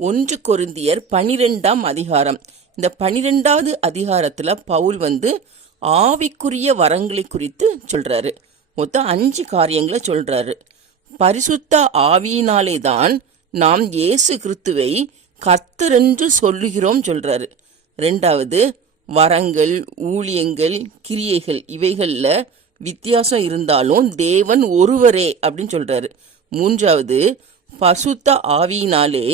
ஒன்று கொருந்தியர் பனிரெண்டாம் அதிகாரம். இந்த பனிரெண்டாவது அதிகாரத்தில் பவுல் வந்து ஆவிக்குரிய வரங்களை குறித்து சொல்கிறாரு மொத்தம் அஞ்சு காரியங்களை சொல்கிறாரு பரிசுத்த ஆவியினாலே தான் நாம் இயேசு கிறித்துவை கர்த்தரென்று சொல்லுகிறோம் சொல்கிறாரு ரெண்டாவது வரங்கள் ஊழியங்கள் கிரியைகள் இவைகளில் வித்தியாசம் இருந்தாலும் தேவன் ஒருவரே அப்படின்னு சொல்கிறாரு மூன்றாவது பசுத்த ஆவியினாலே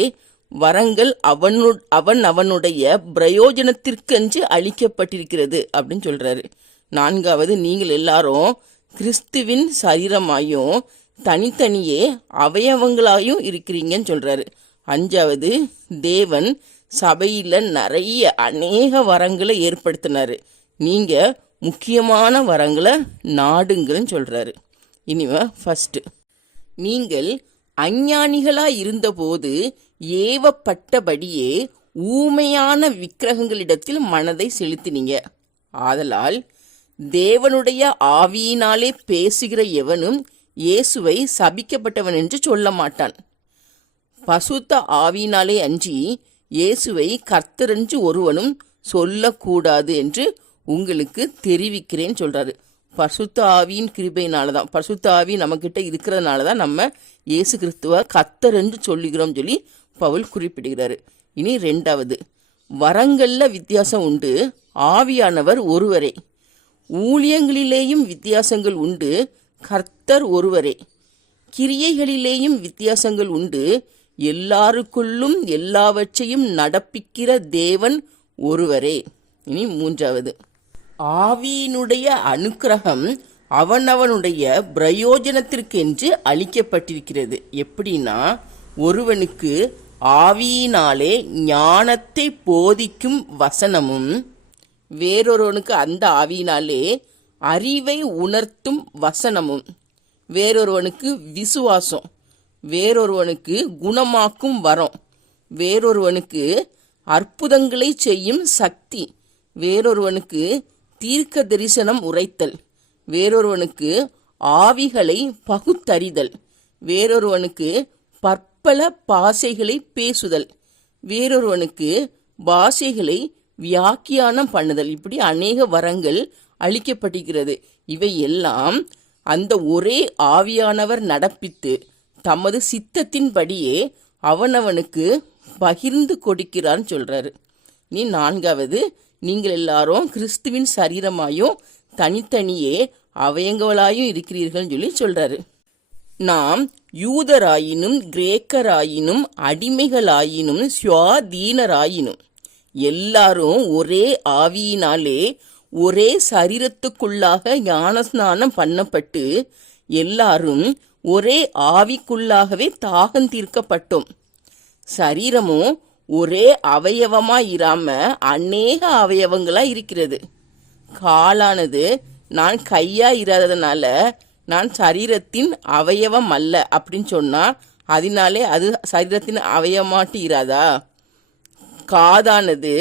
வரங்கள் அவனு அவன் அவனுடைய பிரயோஜனத்திற்கென்று அளிக்கப்பட்டிருக்கிறது அப்படின்னு சொல்றாரு. நான்காவது நீங்கள் எல்லாரும் கிறிஸ்துவின் சரீரமாயும் தனித்தனியே அவயவங்களாயும் இருக்கிறீங்கன்னு சொல்றாரு. அஞ்சாவது தேவன் சபையில் நிறைய அநேக வரங்களை ஏற்படுத்தினாரு. நீங்க முக்கியமான வரங்களை நாடுங்கள்னு சொல்றாரு. இனிமே ஃபர்ஸ்ட் நீங்கள் அஞ்ஞானிகளாய் இருந்தபோது ஏவப்பட்டபடியே ஊமையான விக்கிரகங்களிடத்தில் மனதை செலுத்தினீங்க. ஆதலால் தேவனுடைய ஆவியினாலே பேசுகிற எவனும் இயேசுவை சபிக்கப்பட்டவன் என்று சொல்ல மாட்டான் பசுத்த ஆவியினாலே அன்றி இயேசுவை கர்த்தரென்று ஒருவனும் சொல்லக்கூடாது என்று உங்களுக்கு தெரிவிக்கிறேன் சொல்றாரு. பசுத்த ஆவியின் கிருபையினால தான் பசுத்த ஆவி நம்மக்கிட்ட இருக்கிறதுனால தான் நம்ம இயேசு கிறிஸ்துவ கர்த்தர் என்று சொல்லுகிறோம் சொல்லி பவுல் குறிப்பிடுகிறாரு. இனி ரெண்டாவது. வரங்களில் வித்தியாசம் உண்டு. ஆவியானவர் ஒருவரே. ஊழியங்களிலேயும் வித்தியாசங்கள் உண்டு. கர்த்தர் ஒருவரே. கிரியைகளிலேயும் வித்தியாசங்கள் உண்டு. எல்லாருக்குள்ளும் எல்லாவற்றையும் நடப்பிக்கிற தேவன் ஒருவரே. இனி மூன்றாவது. ஆவியினுடைய அனுக்கிரகம் அவனவனுடைய பிரயோஜனத்திற்கென்று அளிக்கப்பட்டிருக்கிறது. எப்படின்னா ஒருவனுக்கு ஆவியினாலே ஞானத்தை போதிக்கும் வசனமும் வேறொருவனுக்கு அந்த ஆவியினாலே அறிவை உணர்த்தும் வசனமும் வேறொருவனுக்கு விசுவாசம் வேறொருவனுக்கு குணமாக்கும் வரம் வேறொருவனுக்கு அற்புதங்களை செய்யும் சக்தி வேறொருவனுக்கு தீர்க்க தரிசனம் உரைத்தல். வேறொருவனுக்கு ஆவிகளை பகுத்தறிதல். வேறொருவனுக்கு பற்பல பாசைகளை பேசுதல். வேறொருவனுக்கு பாஷைகளை வியாக்கியானம் பண்ணுதல். இப்படி அநேக வரங்கள் அளிக்கப்பட்டிருக்கிறது. இவை எல்லாம் அந்த ஒரே ஆவியானவர் நடப்பித்து தமது சித்தத்தின்படியே அவனவனுக்கு பகிர்ந்து கொடுக்கிறான்னு சொல்றாரு. நீ நான்காவது நீங்கள் எல்லாரும் கிறிஸ்துவின் சரீரமாயும் தனித்தனியே அவயங்களாயும் இருக்கிறீர்கள்னு சொல்லி சொல்றாரு. நாம் யூதராயினும் கிரேக்கராயினும் அடிமைகளாயினும் சுவாதீனராயினும் எல்லாரும் ஒரே ஆவியினாலே ஒரே சரீரத்துக்குள்ளாக ஞானஸ்நானம் பண்ணப்பட்டு எல்லாரும் ஒரே ஆவிக்குள்ளாகவே தாகம் தீர்க்கப்பட்டோம். சரீரமும் ஒரே அவயவமா இராம அநேக அவயவங்களா இருக்கிறது. காலானது நான் கையா இராததுனால நான் சரீரத்தின் அவயவம் அல்ல அப்படின்னு சொன்னா அதனாலே அது சரீரத்தின் அவயவமாட்டி இராதா? காதானது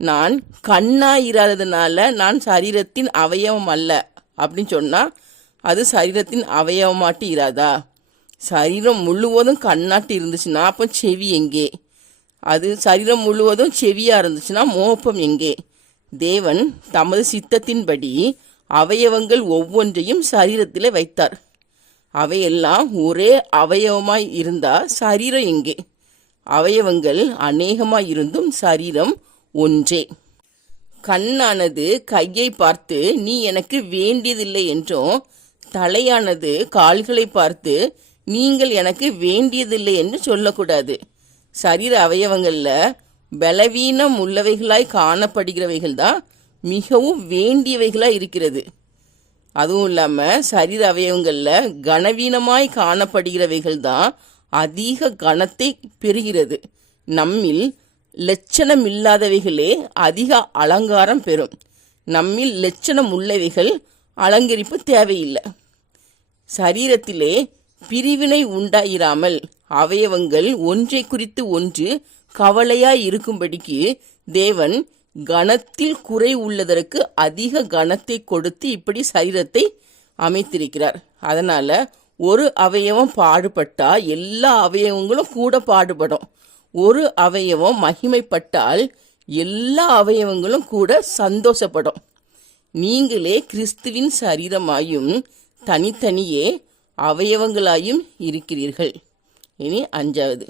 நான் கண்ணா இராததுனால நான் சரீரத்தின் அவயவம் அல்ல அப்படின்னு சொன்னா அது சரீரத்தின் அவயவமாட்டி இராதா? சரீரம் முழுவதும் கண்ணாட்டி இருந்துச்சுன்னா அப்போ செவி எங்கே? அது சரீரம் முழுவதும் செவியாக இருந்துச்சுன்னா மோப்பம் எங்கே? தேவன் தமது சித்தத்தின்படி அவயவங்கள் ஒவ்வொன்றையும் சரீரத்தில் வைத்தார். அவையெல்லாம் ஒரே அவயவமாய் இருந்தா சரீரம் எங்கே? அவயவங்கள் அநேகமாய் இருந்தும் சரீரம் ஒன்றே. கண்ணானது கையை பார்த்து நீ எனக்கு வேண்டியதில்லை என்றும் தலையானது கால்களை பார்த்து நீங்கள் எனக்கு வேண்டியதில்லை என்று சொல்லக்கூடாது. சரீர அவயவங்களில் பலவீனம் உள்ளவைகளாய் காணப்படுகிறவைகள் தான் மிகவும் வேண்டியவைகளாக இருக்கிறது. அதுவும் இல்லாமல் சரீர அவயவங்களில் கனவீனமாய் காணப்படுகிறவைகள் தான் அதிக கனத்தை பெறுகிறது. நம்மில் லட்சணம் இல்லாதவைகளே அதிக அலங்காரம் பெறும். நம்மில் லட்சணம் உள்ளவைகள் அலங்கரிப்பு தேவையில்லை. சரீரத்திலே பிரிவினை உண்டாயிராமல் அவயவங்கள் ஒன்றை குறித்து ஒன்று கவலையாய் இருக்கும்படிக்கு தேவன் கணத்தில் குறை உள்ளதற்கு அதிக கணத்தை கொடுத்து இப்படி சரீரத்தை அமைத்திருக்கிறார். அதனால ஒரு அவயவம் பாடுபட்டா எல்லா அவயவங்களும் கூட பாடுபடும். ஒரு அவயவம் மகிமைப்பட்டால் எல்லா அவயவங்களும் கூட சந்தோஷப்படும். நீங்களே கிறிஸ்துவின் சரீரமாயும் தனித்தனியே அவயவங்களாயும் இருக்கிறீர்கள். இனி அஞ்சாவது.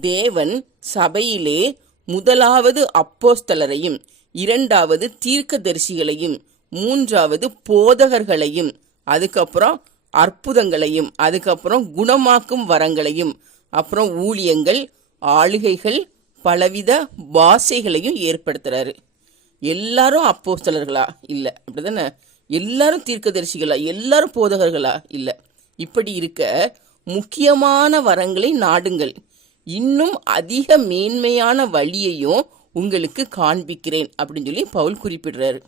தேவன் சபையிலே முதலாவது அப்போஸ்தலரையும் இரண்டாவது தீர்க்கதரிசிகளையும் மூன்றாவது போதகர்களையும் அதுக்கப்புறம் அற்புதங்களையும் அதுக்கப்புறம் குணமாக்கும் வரங்களையும் அப்புறம் ஊழியங்கள் ஆளுகைகள் பலவித பாஷைகளையும் ஏற்படுத்துறாரு. எல்லாரும் அப்போஸ்தலர்களா? இல்லை. அப்படிதானே? எல்லாரும் தீர்க்கதரிசிகளா? எல்லாரும் போதகர்களா? இல்லை. இப்படி இருக்க முக்கியமான வரங்களை நாடுங்கள். இன்னும் அதிக மேன்மையான வழியையும் உங்களுக்கு காண்பிக்கிறேன் அப்படின்னு சொல்லி பவுல் குறிப்பிடுறாரு.